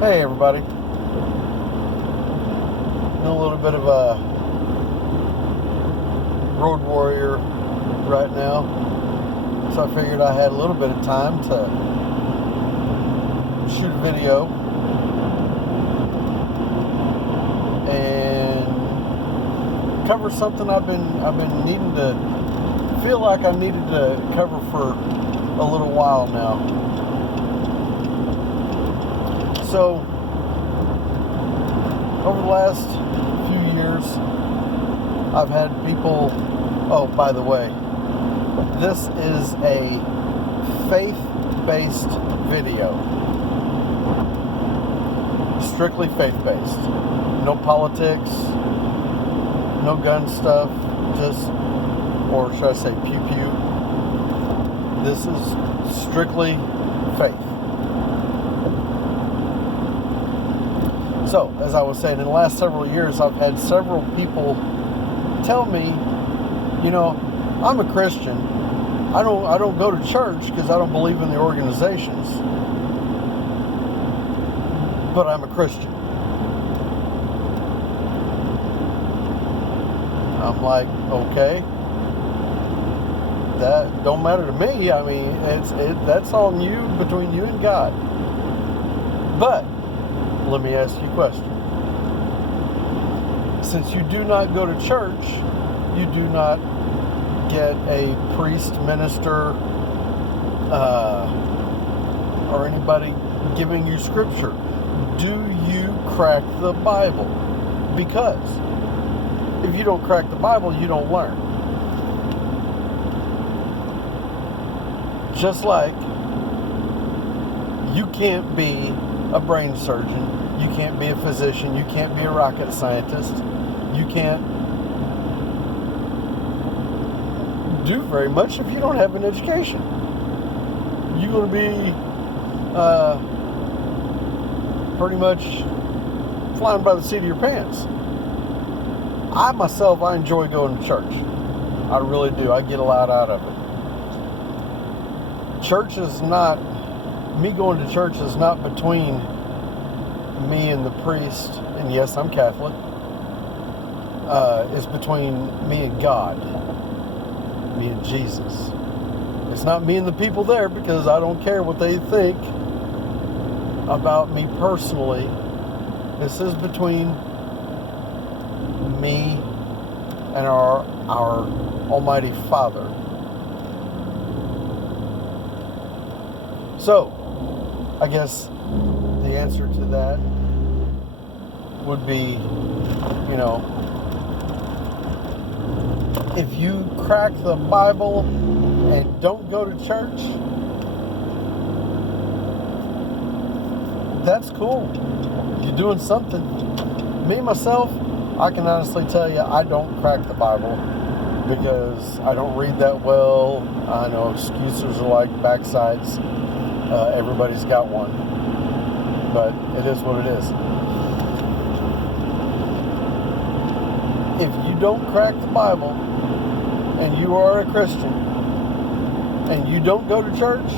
Hey everybody, in a little bit of a road warrior right now, so I figured I had a little bit of time to shoot a video and cover something I've been needing to feel like I needed to cover for a little while now. So, over the last few years, I've had people, oh, by the way, this is a faith-based video. Strictly faith-based. No politics, no gun stuff, or should I say pew-pew. This is strictly faith. So, as I was saying, in the last several years, I've had several people tell me, I'm a Christian. I don't go to church because I don't believe in the organizations. But I'm a Christian. I'm like, okay. That don't matter to me. I mean, that's on you, between you and God. But let me ask you a question. Since you do not go to church, you do not get a priest, minister, or anybody giving you scripture. Do you crack the Bible? Because if you don't crack the Bible, you don't learn. Just like you can't be a brain surgeon, you can't be a physician, you can't be a rocket scientist, you can't do very much if you don't have an education. You're going to be pretty much flying by the seat of your pants. I enjoy going to church. I really do. I get a lot out of it. Me going to church is not between me and the priest, and yes, I'm Catholic. It's between me and God, me and Jesus. It's not me and the people there, because I don't care what they think about me personally. This is between me and our Almighty Father. So, I guess the answer to that would be, if you crack the Bible and don't go to church, that's cool. You're doing something. Me, myself, I can honestly tell you, I don't crack the Bible because I don't read that well. I know excuses are like backsides. Everybody's got one. But it is what it is. If you don't crack the Bible and you are a Christian and you don't go to church,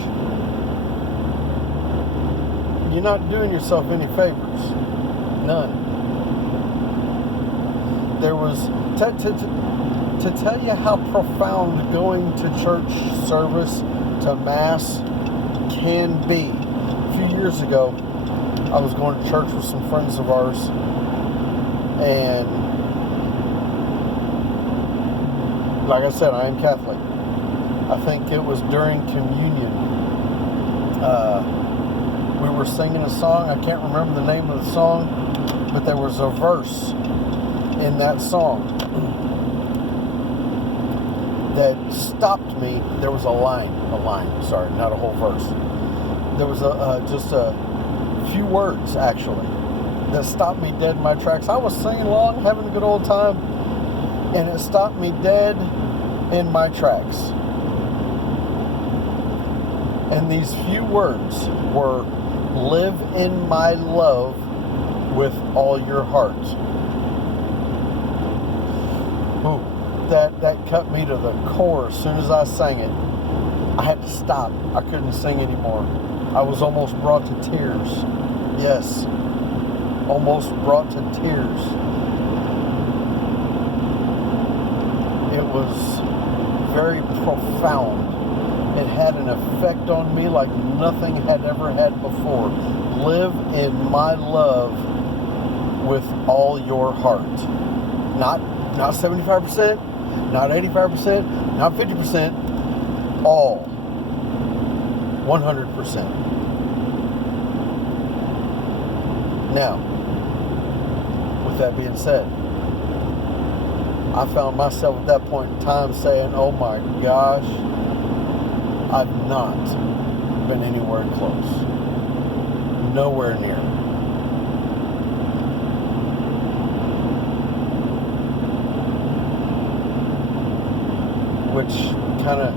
you're not doing yourself any favors. None. There was, to tell you how profound going to church service, to Mass, can be. A few years ago, I was going to church with some friends of ours, and like I said, I am Catholic. I think it was during communion. We were singing a song. I can't remember the name of the song, but there was a verse in that song that stopped me. There was a line, sorry, not a whole verse. There was just a few words, actually, that stopped me dead in my tracks. I was singing along, having a good old time, and it stopped me dead in my tracks. And these few words were, "Live in my love with all your heart." Ooh, that cut me to the core as soon as I sang it. I had to stop. I couldn't sing anymore. I was almost brought to tears. Yes, almost brought to tears. It was very profound. It had an effect on me like nothing had ever had before. Live in my love with all your heart. Not 75%, not 85%, not 50%, all. 100%. Now, with that being said, I found myself at that point in time saying, oh my gosh, I've not been anywhere close. Nowhere near. Which kind of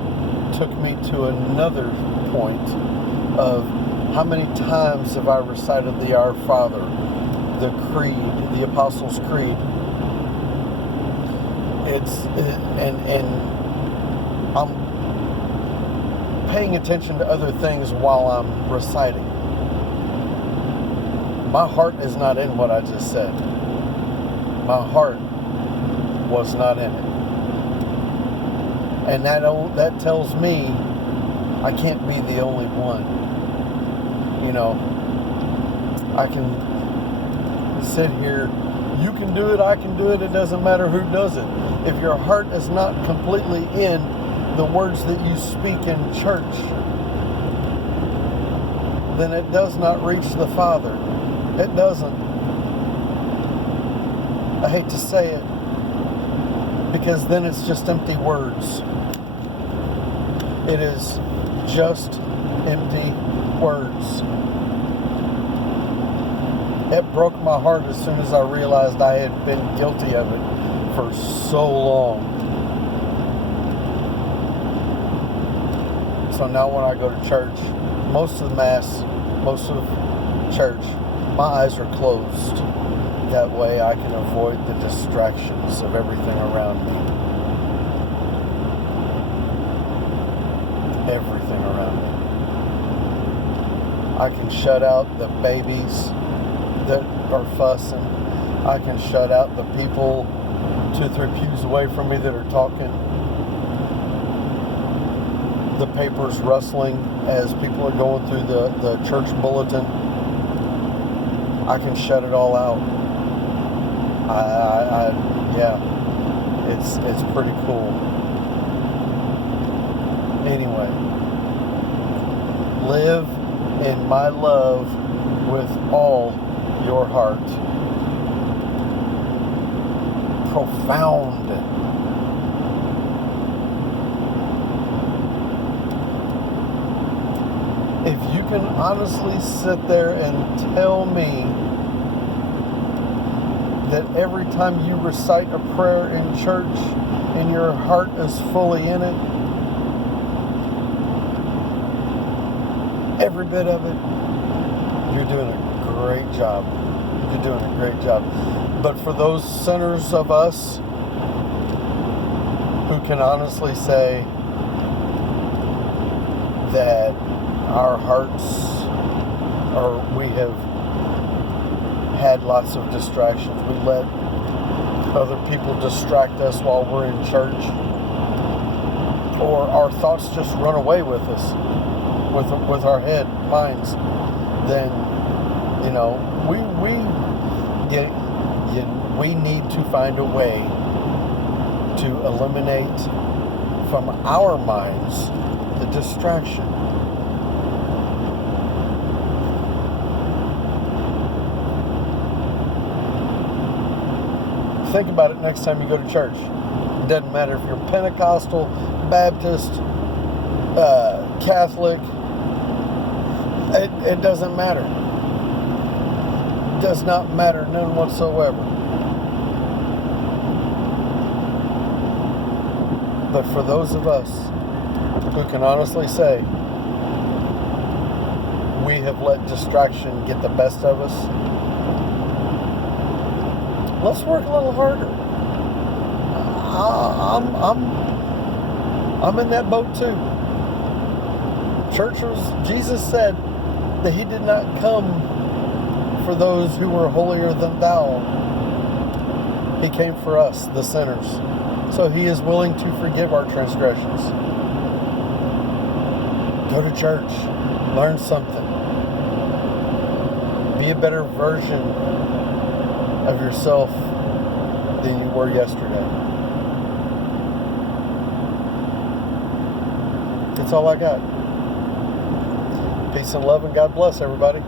took me to another point of how many times have I recited the Our Father, the Creed, the Apostles' Creed. And I'm paying attention to other things while I'm reciting. My heart is not in what I just said. My heart was not in it. And that tells me I can't be the only one. You know, I can sit here, you can do it, I can do it, it doesn't matter who does it. If your heart is not completely in the words that you speak in church, then it does not reach the Father. It doesn't. I hate to say it, because then it's just empty words. It is just empty words. It broke my heart as soon as I realized I had been guilty of it for so long. So now when I go to church, most of the Mass, most of church, my eyes are closed. That way I can avoid the distractions of everything around me. Everything around me. I can shut out the babies that are fussing. I can shut out the people 2-3 pews away from me that are talking. The papers rustling as people are going through the church bulletin. I can shut it all out. Yeah, it's pretty cool. Anyway, live in my love with all your heart. Profound. If you can honestly sit there and tell me that every time you recite a prayer in church and your heart is fully in it, every bit of it, you're doing a great job. You're doing a great job. But for those sinners of us who can honestly say that our hearts, or we have had lots of distractions. We let other people distract us while we're in church, or our thoughts just run away with us, with our minds. Then, you know, we need to find a way to eliminate from our minds the distraction. Think about it next time you go to church. It doesn't matter if you're Pentecostal, Baptist, Catholic. It doesn't matter. It does not matter, none whatsoever. But for those of us who can honestly say we have let distraction get the best of us, let's work a little harder. I'm in that boat too. Jesus said that he did not come for those who were holier than thou. He came for us, the sinners. So he is willing to forgive our transgressions. Go to church. Learn something. Be a better version of yourself than you were yesterday. That's all I got. Peace and love, and God bless everybody.